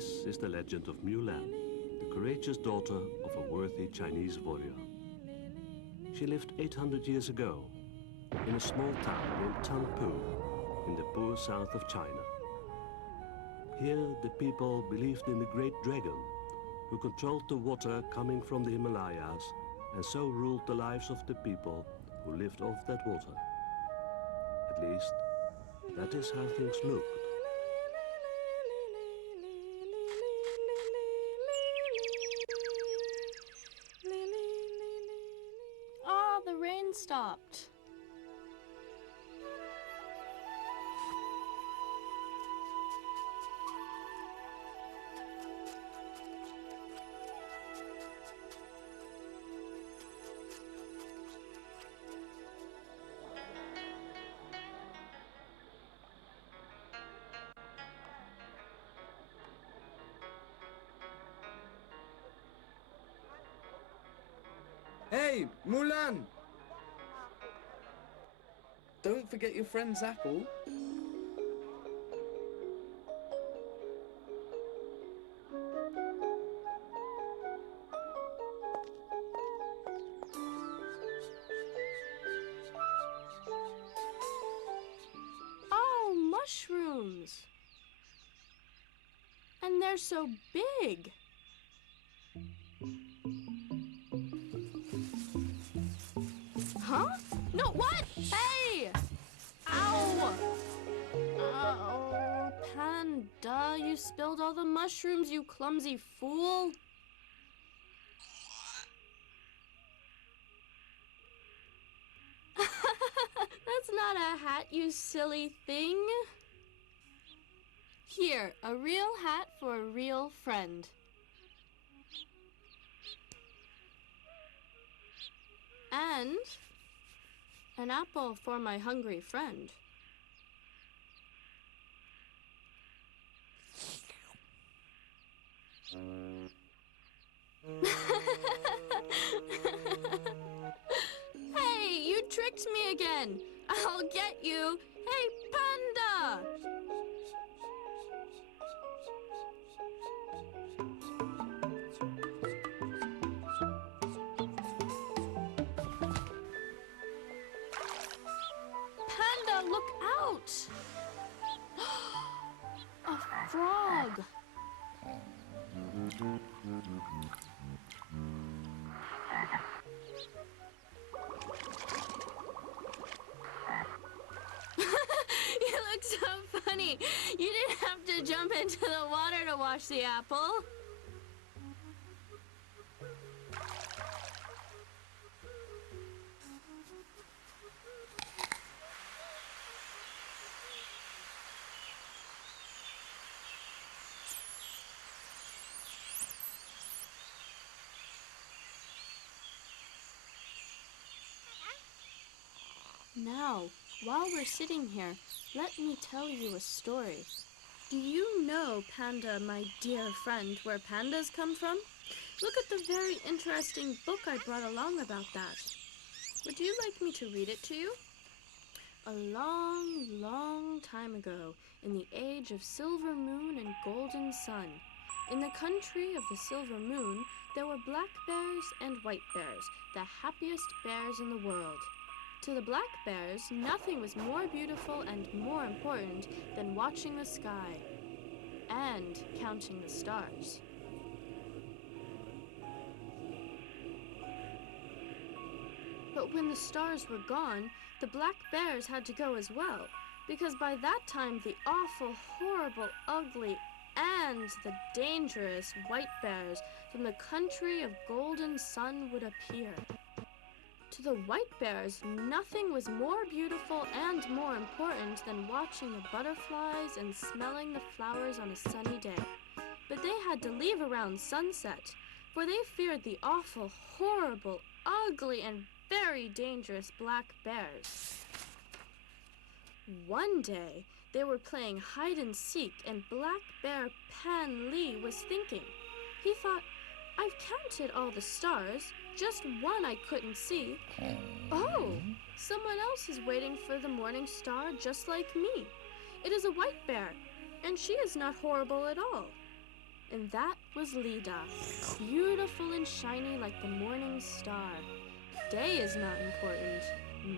This is the legend of Mulan, the courageous daughter of a worthy Chinese warrior. She lived 800 years ago in a small town named Tangpu in the poor south of China. Here the people believed in the great dragon who controlled the water coming from the Himalayas and so ruled the lives of the people who lived off that water. At least, that is how things looked. Ah, the rain stopped. Hey, Mulan! Don't forget your friend's apple. Oh, mushrooms! And they're so big! Huh? No, what? Hey! Ow! Oh, Panda, you spilled all the mushrooms, you clumsy fool! That's not a hat, you silly thing. Here, a real hat for a real friend. And an apple for my hungry friend. Hey, you tricked me again. I'll get you. Hey, Panda! Panda, look out! A frog! You look so funny. You didn't have to jump into the water to wash the apple. Now, while we're sitting here, let me tell you a story. Do you know, Panda, my dear friend, where pandas come from? Look at the very interesting book I brought along about that. Would you like me to read it to you? A long, long time ago, in the age of silver moon and golden sun, in the country of the silver moon, there were black bears and white bears, the happiest bears in the world. To the black bears, nothing was more beautiful and more important than watching the sky and counting the stars. But when the stars were gone, the black bears had to go as well, because by that time the awful, horrible, ugly, and the dangerous white bears from the country of golden sun would appear. To the white bears, nothing was more beautiful and more important than watching the butterflies and smelling the flowers on a sunny day. But they had to leave around sunset, for they feared the awful, horrible, ugly, and very dangerous black bears. One day, they were playing hide and seek, and Black Bear Pan Lee was thinking. He thought, I've counted all the stars, just one I couldn't see. Oh, someone else is waiting for the morning star just like me. It is a white bear, and she is not horrible at all. And that was Lida, beautiful and shiny like the morning star. Day is not important.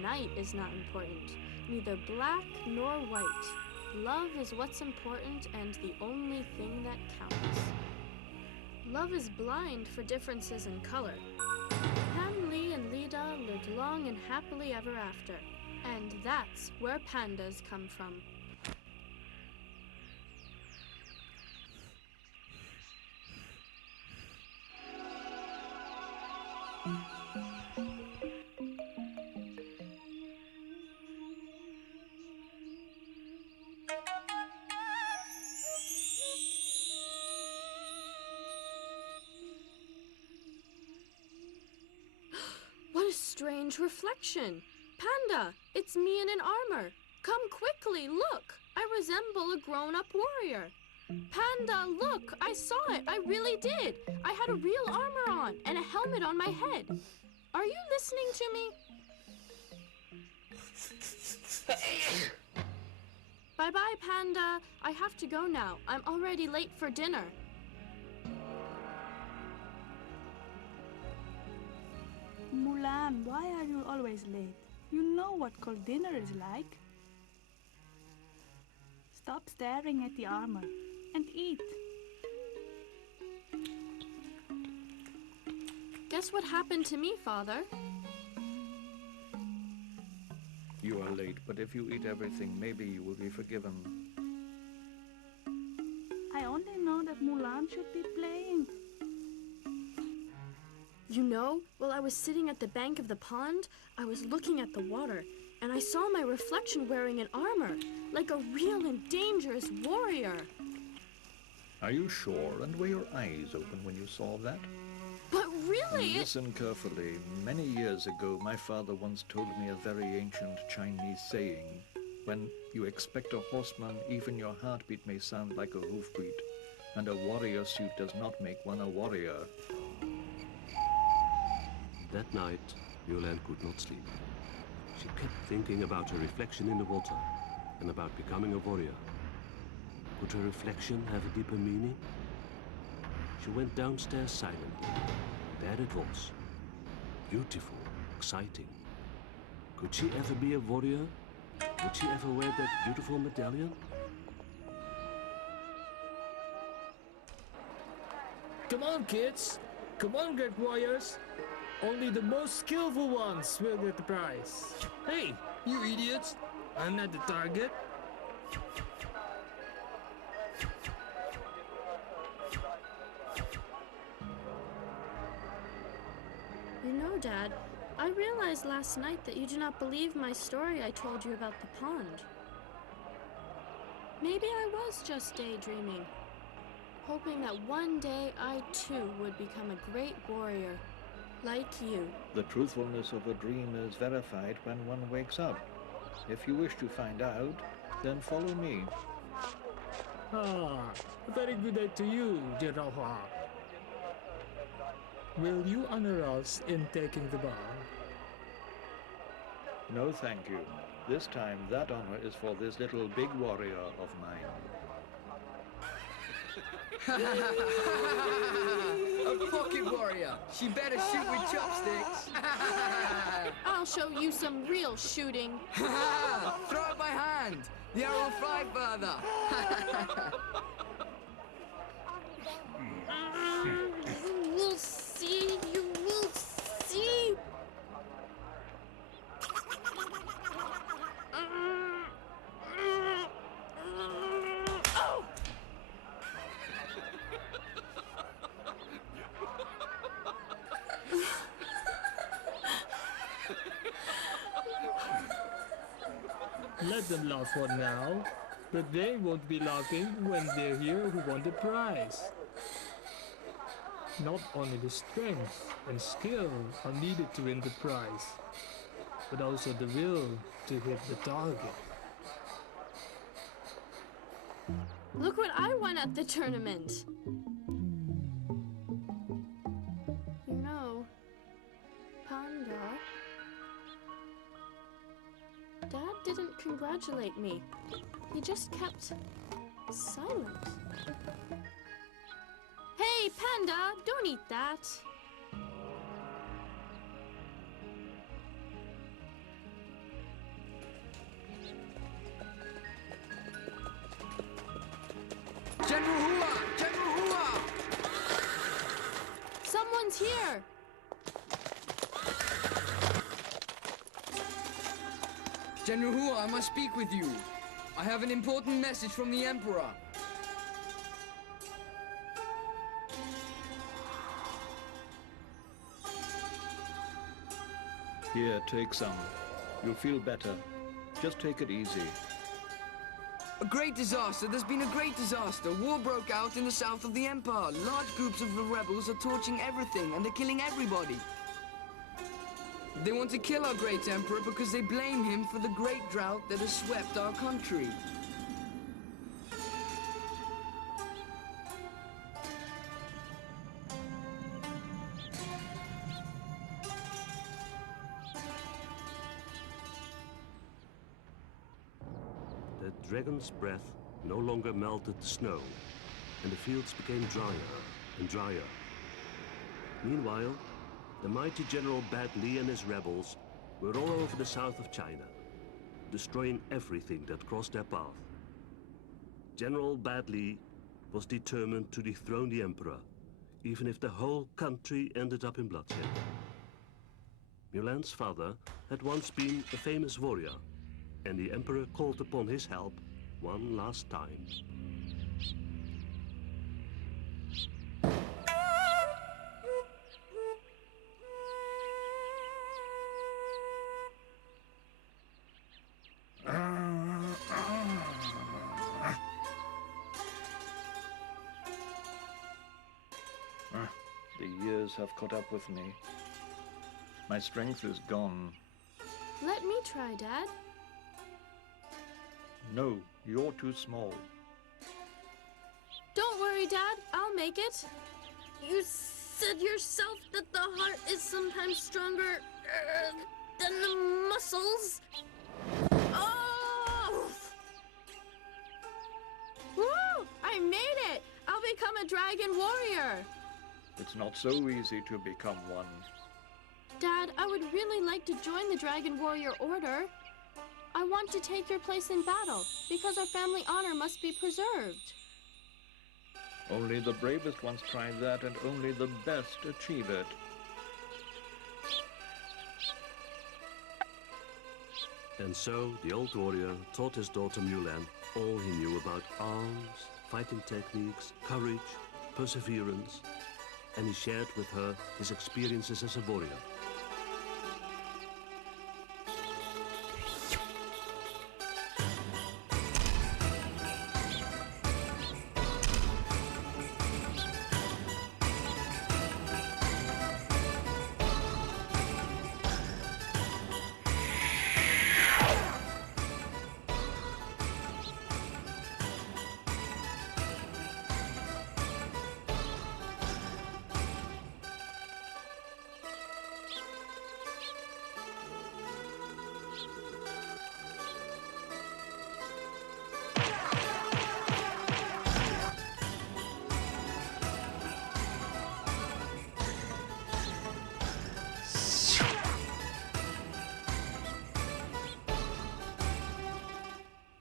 Night is not important. Neither black nor white. Love is what's important and the only thing that counts. Love is blind for differences in color. Pan, Lee, and Lida lived long and happily ever after. And that's where pandas come from. What a strange reflection! Panda, it's me in an armor. Come quickly, look! I resemble a grown-up warrior. Panda, look! I saw it! I really did! I had a real armor on and a helmet on my head. Are you listening to me? Bye-bye, Panda. I have to go now. I'm already late for dinner. Mulan, why are you always late? You know what cold dinner is like. Stop staring at the armor and eat. Guess what happened to me, Father? You are late, but if you eat everything, maybe you will be forgiven. I only know that Mulan should be playing. You know, while I was sitting at the bank of the pond, I was looking at the water, and I saw my reflection wearing an armor, like a real and dangerous warrior. Are you sure? And were your eyes open when you saw that? But really, Listen carefully. Many years ago, my father once told me a very ancient Chinese saying. When you expect a horseman, even your heartbeat may sound like a hoofbeat, and a warrior suit does not make one a warrior. That night, Mulan could not sleep. She kept thinking about her reflection in the water and about becoming a warrior. Could her reflection have a deeper meaning? She went downstairs silently. There it was. Beautiful, exciting. Could she ever be a warrior? Would she ever wear that beautiful medallion? Come on, kids! Come on, great warriors! Only the most skillful ones will get the prize. Hey, you idiots! I'm not the target. you know, Dad, I realized last night that you do not believe my story I told you about the pond. Maybe I was just daydreaming, hoping that one day I too would become a great warrior, like you. The truthfulness of a dream is verified when one wakes up. If you wish to find out, then follow me. Ah, very good day to you, Jiroha. Will you honor us in taking the bar? No, thank you. This time, that honor is for this little big warrior of mine. A pocket warrior. She better shoot with chopsticks. I'll show you some real shooting. Throw it by hand. The arrow will fly further. You will see, you will see. Oh! Let them laugh for now, but they won't be laughing when they hear who won the prize. Not only the strength and skill are needed to win the prize, but also the will to hit the target. Look what I won at the tournament. You know, Panda, Dad didn't congratulate me. He just kept silent. Hey, Panda, don't eat that. General Hua! General Hua! Someone's here. General Hua, I must speak with you. I have an important message from the Emperor. Here, take some. You'll feel better. Just take it easy. A great disaster! There's been a great disaster! War broke out in the south of the Empire. Large groups of the rebels are torching everything, and they're killing everybody. They want to kill our great Emperor because they blame him for the great drought that has swept our country. The dragon's breath no longer melted the snow, and the fields became drier and drier. Meanwhile, the mighty General Bat Li and his rebels were all over the south of China, destroying everything that crossed their path. General Bat Li was determined to dethrone the emperor, even if the whole country ended up in bloodshed. Mulan's father had once been a famous warrior, and the emperor called upon his help one last time. The years have caught up with me. My strength is gone. Let me try, Dad. No, you're too small. Don't worry, Dad. I'll make it. You said yourself that the heart is sometimes stronger than the muscles. Oh! Woo! I made it! I'll become a dragon warrior. It's not so easy to become one. Dad, I would really like to join the Dragon Warrior Order. I want to take your place in battle, because our family honor must be preserved. Only the bravest ones try that, and only the best achieve it. And so the old warrior taught his daughter Mulan all he knew about arms, fighting techniques, courage, perseverance, and he shared with her his experiences as a warrior.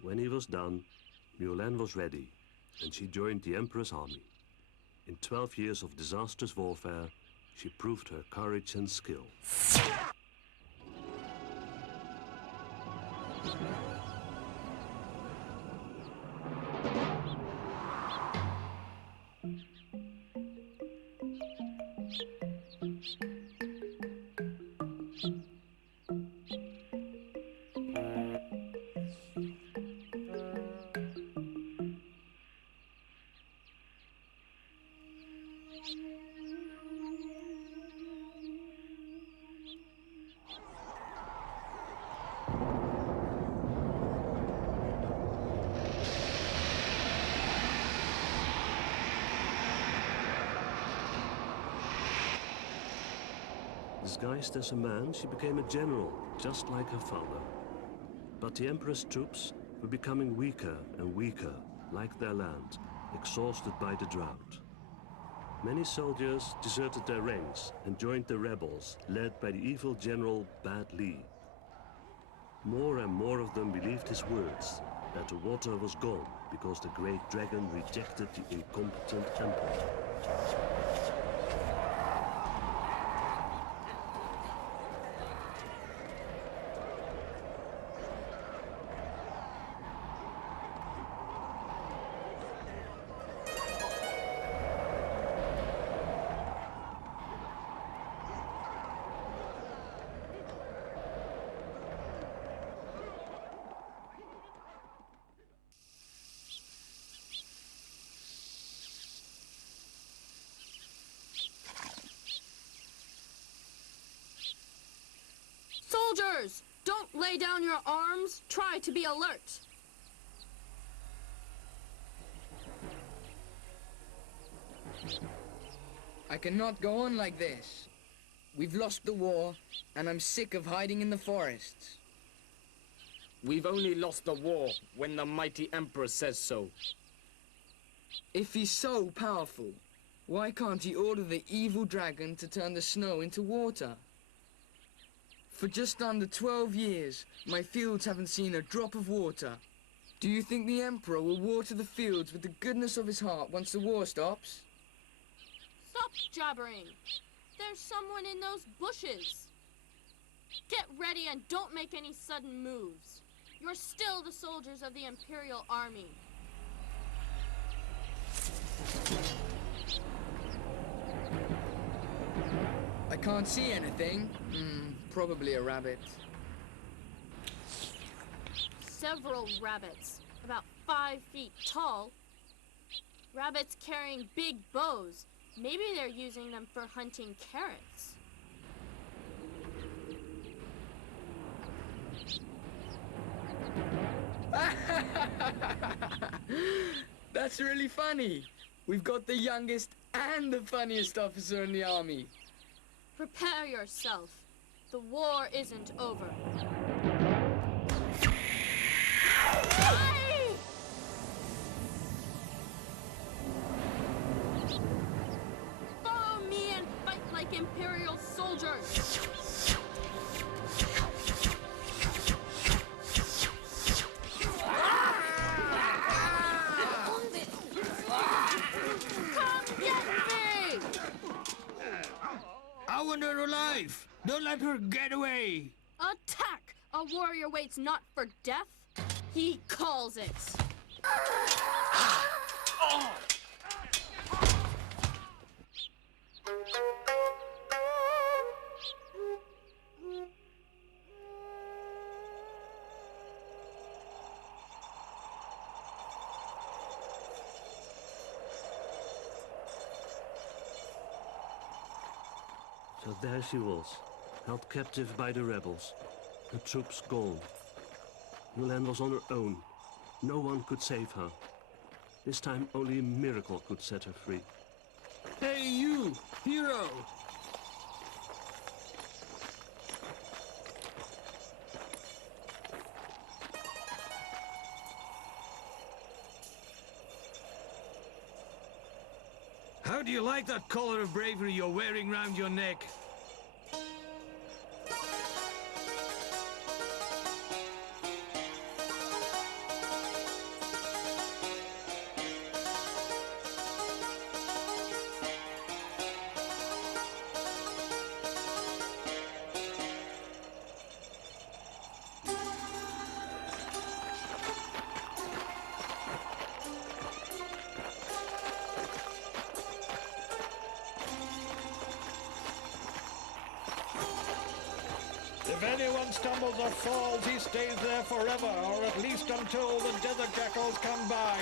When he was done, Mulan was ready, and she joined the Emperor's army. In 12 years of disastrous warfare, she proved her courage and skill. Disguised as a man, she became a general, just like her father. But the Emperor's troops were becoming weaker and weaker, like their land, exhausted by the drought. Many soldiers deserted their ranks and joined the rebels, led by the evil general Bad Li. More and more of them believed his words, that the water was gone because the great dragon rejected the incompetent emperor. Soldiers, don't lay down your arms. Try to be alert. I cannot go on like this. We've lost the war, and I'm sick of hiding in the forests. We've only lost the war when the mighty emperor says so. If he's so powerful, why can't he order the evil dragon to turn the snow into water? For just under 12 years, my fields haven't seen a drop of water. Do you think the emperor will water the fields with the goodness of his heart once the war stops? Stop jabbering. There's someone in those bushes. Get ready and don't make any sudden moves. You're still the soldiers of the Imperial Army. I can't see anything. Probably a rabbit. Several rabbits, about 5 feet tall. Rabbits carrying big bows. Maybe they're using them for hunting carrots. That's really funny. We've got the youngest and the funniest officer in the army. Prepare yourself. The war isn't over. Aye! Follow me and fight like Imperial soldiers. Come get me! I want her alive. Don't let her get away. Attack! A warrior waits not for death. He calls it. So there she was, held captive by the rebels, her troops gone. Mulan was on her own. No one could save her. This time only a miracle could set her free. Hey, you, hero. How do you like that collar of bravery you're wearing round your neck? If anyone stumbles or falls, he stays there forever, or at least until the desert jackals come by.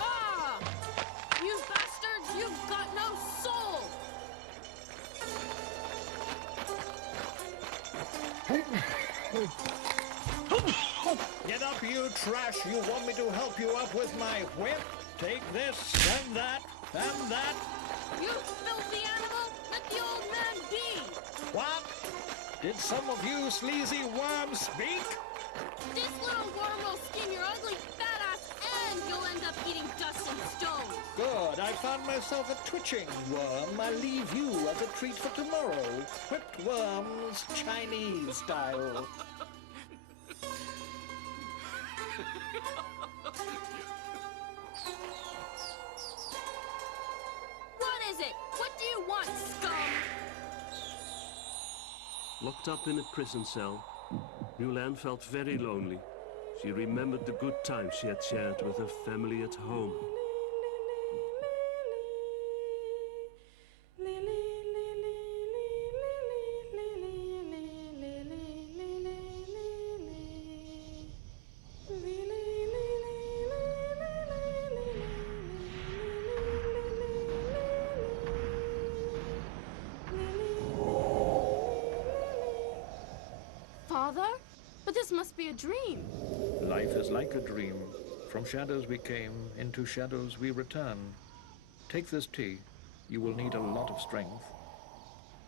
Ah! You bastards, you've got no soul! Get up, you trash! You want me to help you up with my whip? Take this, and that, and that. You filthy animal! Let the old man be! What? Did some of you sleazy worms speak? This little worm will skin your ugly fat ass and you'll end up eating dust and stones. Good, I found myself a twitching worm. I leave you as a treat for tomorrow. Whipped worms, Chinese style. What is it? What do you want, scum? Locked up in a prison cell, Mulan felt very lonely. She remembered the good times she had shared with her family at home. Father? But this must be a dream. Life is like a dream. From shadows we came, into shadows we return. Take this tea. You will need a lot of strength.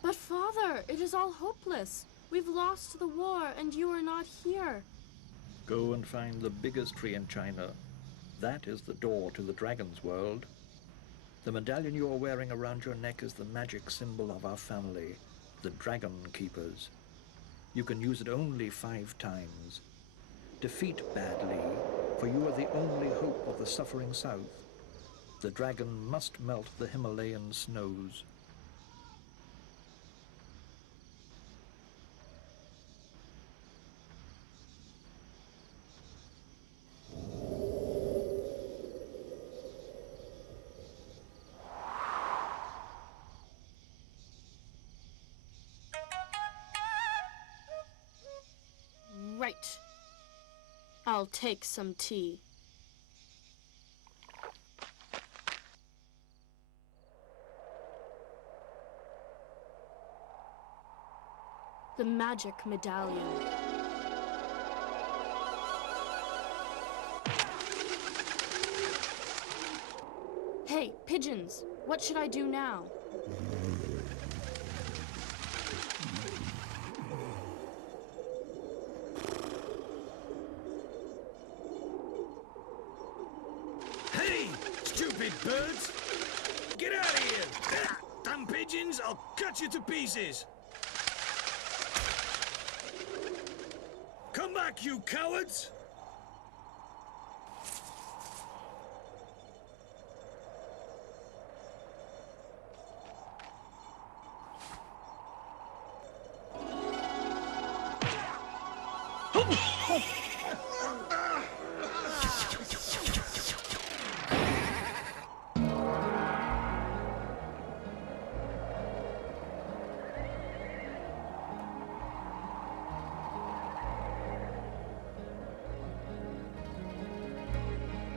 But Father, it is all hopeless. We've lost the war and you are not here. Go and find the biggest tree in China. That is the door to the dragon's world. The medallion you are wearing around your neck is the magic symbol of our family, the Dragon Keepers. You can use it only 5 times. Defeat Bad Li, for you are the only hope of the suffering south. The dragon must melt the Himalayan snows. Right. I'll take some tea. The magic medallion. Hey, pigeons, what should I do now? Hey, stupid birds! Get out of here! Damn pigeons, I'll cut you to pieces! Come back, you cowards!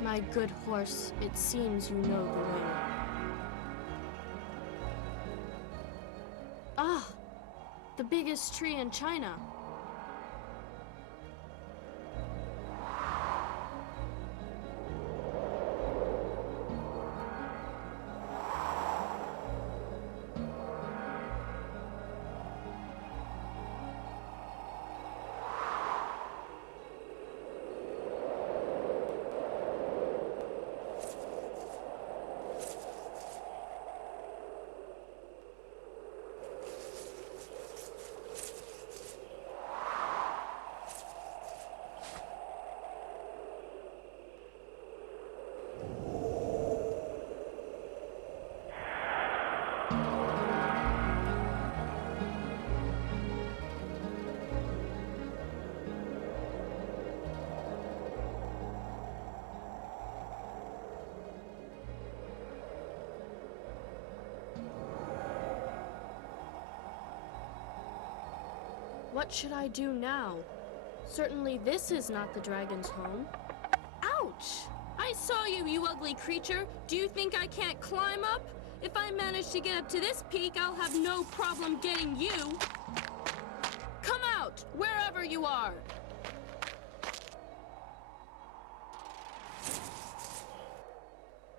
My good horse, it seems you know the way. Ah! The biggest tree in China. What should I do now? Certainly this is not the dragon's home. Ouch! I saw you, you ugly creature. Do you think I can't climb up? If I manage to get up to this peak, I'll have no problem getting you. Come out, wherever you are.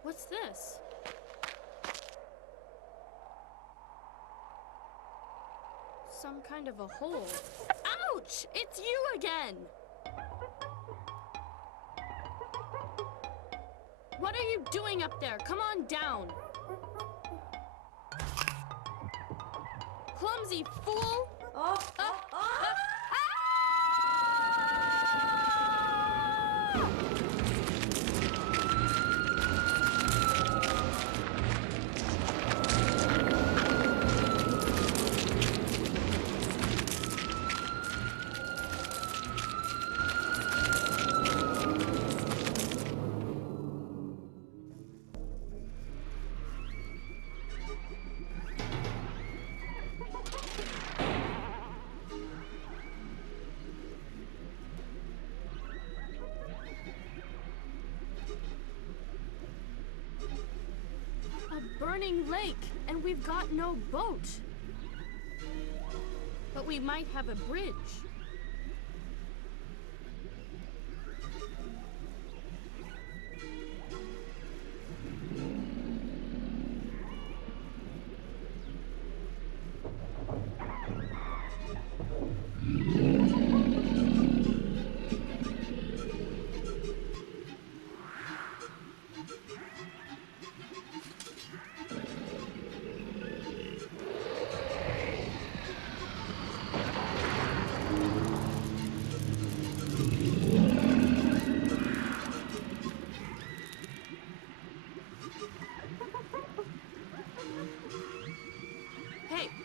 What's this? some kind of a hole. Ouch! It's you again! What are you doing up there? Come on down! Clumsy fool! Burning lake, and we've got no boat. But we might have a bridge.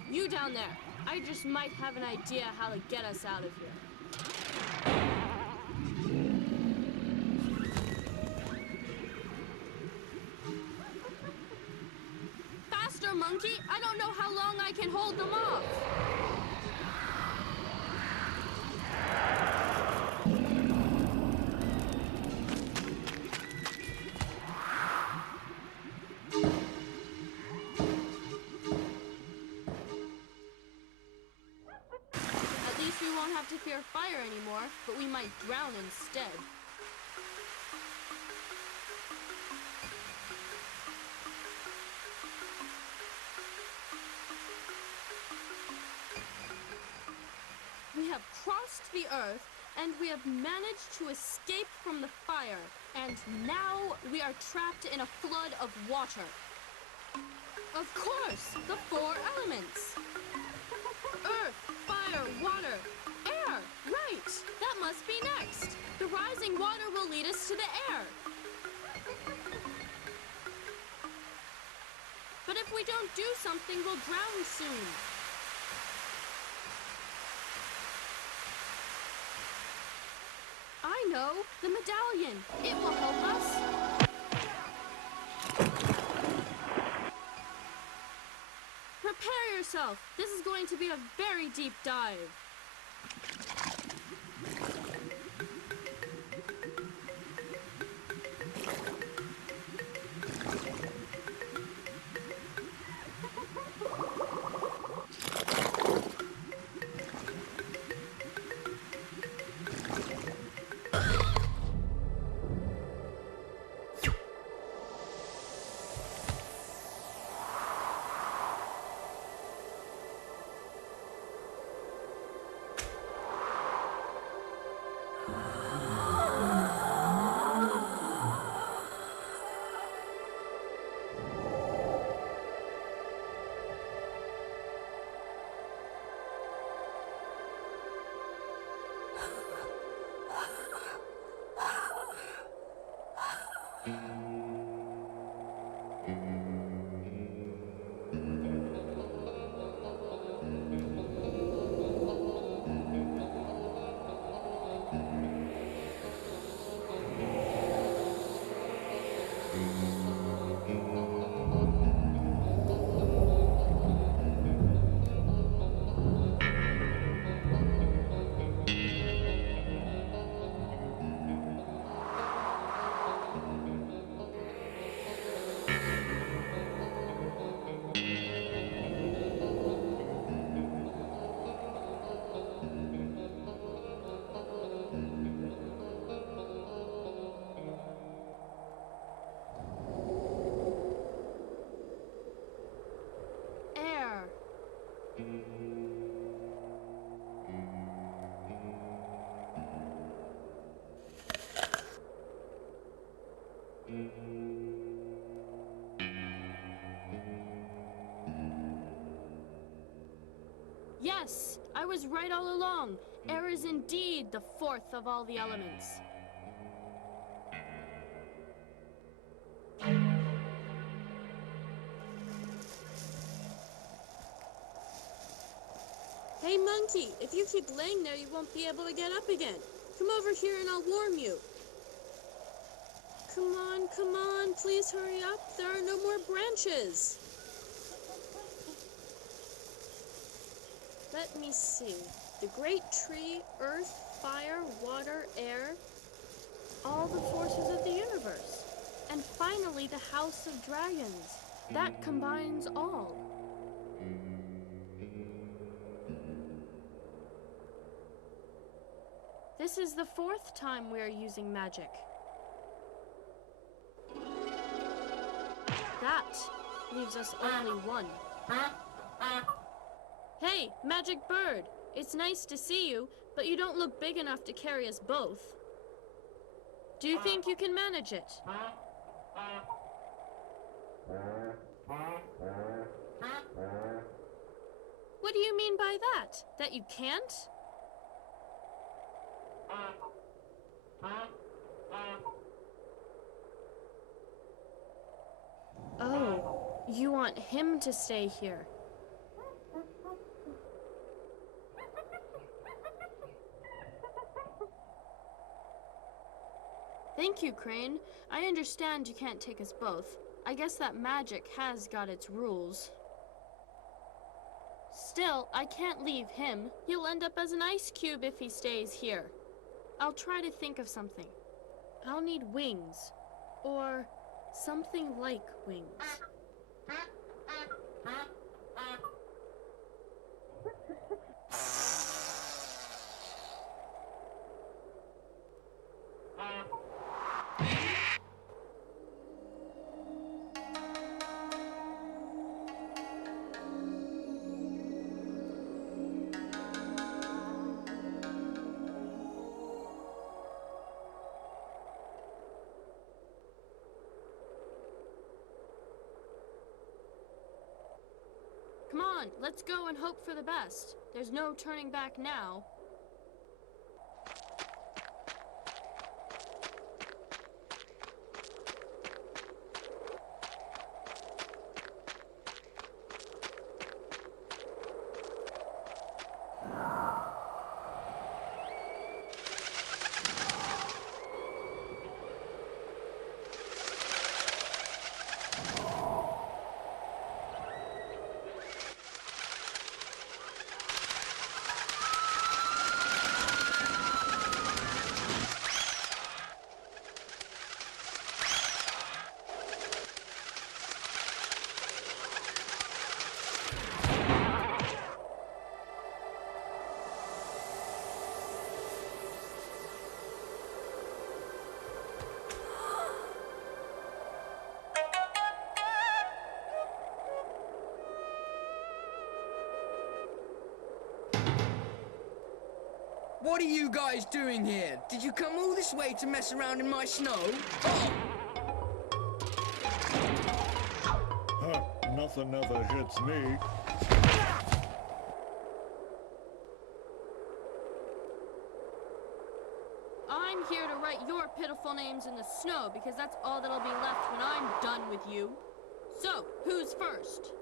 You down there, I just might have an idea how to get us out of here. Faster, monkey! I don't know how long I can hold them off. To fear fire anymore, but we might drown instead. We have crossed the earth, and we have managed to escape from the fire, and now we are trapped in a flood of water. Of course, the 4 elements. Earth, fire, water, air! Right! That must be next! The rising water will lead us to the air! But if we don't do something, we'll drown soon. I know! The medallion! It will help us! Prepare yourself! This is going to be a very deep dive. Yes, I was right all along. Air is indeed the fourth of all the elements. Hey, monkey, if you keep laying there, you won't be able to get up again. Come over here and I'll warm you. Come on, please hurry up. There are no more branches. Let me see. The great tree, earth, fire, water, air, all the forces of the universe. And finally, the House of Dragons. That combines all. This is the fourth time we are using magic. That leaves us only one. Hey, magic bird! It's nice to see you, but you don't look big enough to carry us both. Do you think you can manage it? What do you mean by that? That you can't? Oh, you want him to stay here. Thank you, Crane. I understand you can't take us both. I guess that magic has got its rules. Still, I can't leave him. He'll end up as an ice cube if he stays here. I'll try to think of something. I'll need wings. Or something like wings. Come on, let's go and hope for the best. There's no turning back now. What are you guys doing here? Did you come all this way to mess around in my snow? Oh! Nothing ever hits me. I'm here to write your pitiful names in the snow because that's all that'll be left when I'm done with you. So, who's first?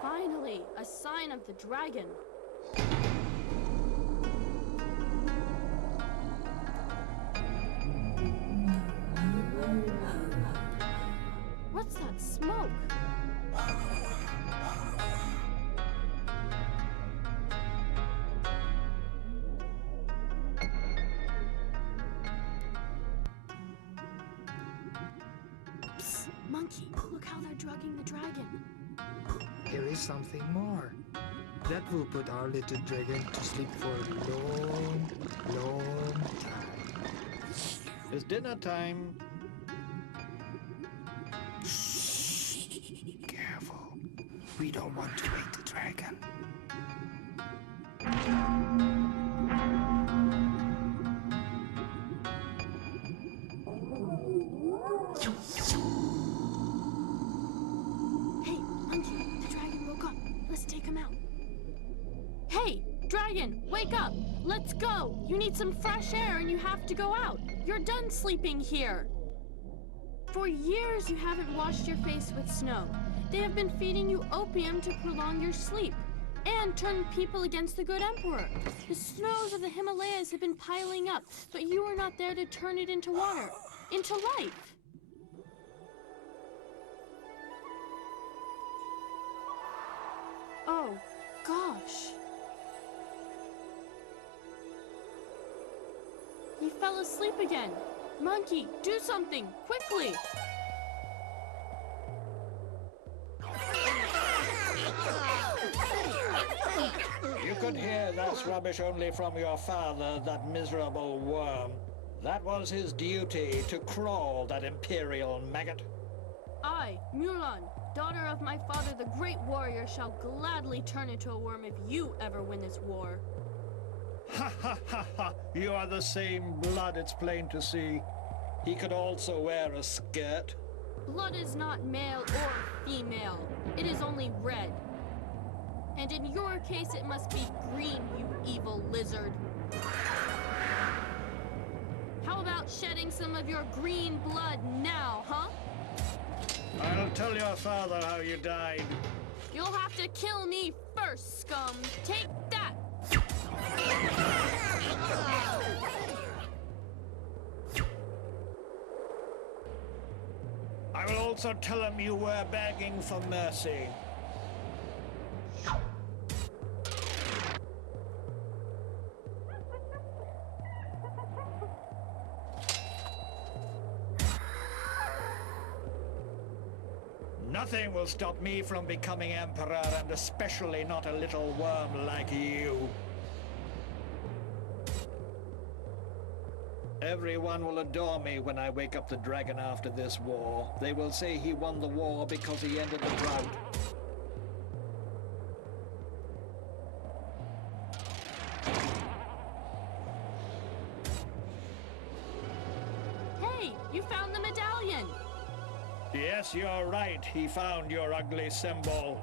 Finally, a sign of the dragon. What's that smoke? Psst, monkey, look how they're drugging the dragon. There is something more. That will put our little dragon to sleep for a long, long time. It's dinner time. Careful. We don't want to wake the dragon. Hey, Monkey, the dragon woke up. Let's take him out. Hey, dragon, wake up. Let's go. You need some fresh air and you have to go out. You're done sleeping here. For years, you haven't washed your face with snow. They have been feeding you opium to prolong your sleep and turn people against the good emperor. The snows of the Himalayas have been piling up, but you are not there to turn it into water, into life. Oh, gosh. He fell asleep again. Monkey, do something, quickly. You could hear that rubbish only from your father, that miserable worm. That was his duty, to crawl, that imperial maggot. I, Mulan, daughter of my father, the great warrior, shall gladly turn into a worm if you ever win this war. Ha ha ha ha! You are the same blood, it's plain to see. He could also wear a skirt. Blood is not male or female. It is only red. And in your case, it must be green, you evil lizard. How about shedding some of your green blood now, huh? I'll tell your father how you died. You'll have to kill me first, scum. Take that! I will also tell him you were begging for mercy. Nothing will stop me from becoming emperor, and especially not a little worm like you. Everyone will adore me when I wake up the dragon after this war. They will say he won the war because he ended the drought. Hey, you found the medallion! Yes, you're right. He found your ugly symbol.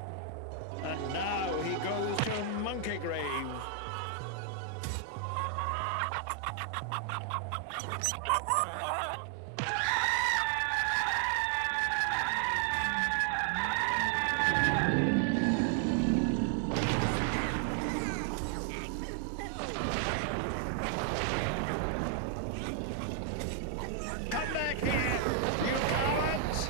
And now he goes to Monkey Grave. Come back here, you cowards!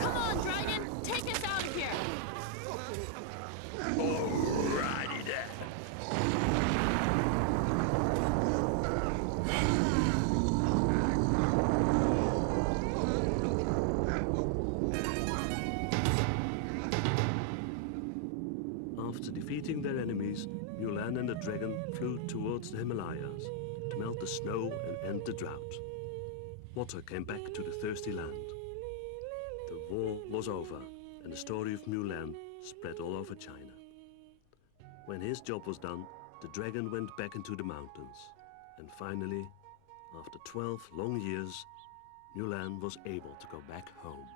Come on, dragon! Take us out of here! Alrighty then. After defeating their enemies, Mulan and the dragon flew towards the Himalayas to melt the snow and end the drought. Water came back to the thirsty land. The war was over, and the story of Mulan spread all over China. When his job was done, the dragon went back into the mountains. And finally, after 12 long years, Mulan was able to go back home.